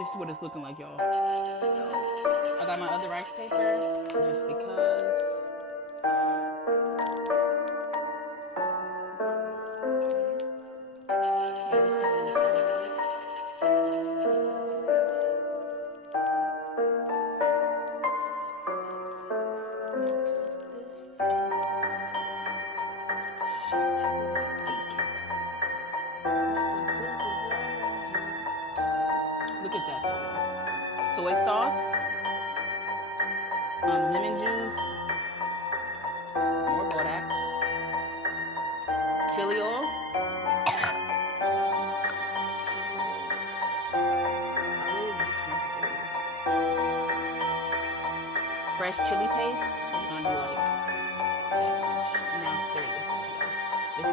This is what it's looking like, y'all. I got my other rice paper just because. Look at that though, y'all. Soy sauce, lemon juice, more Bodak, chili oil, fresh chili paste,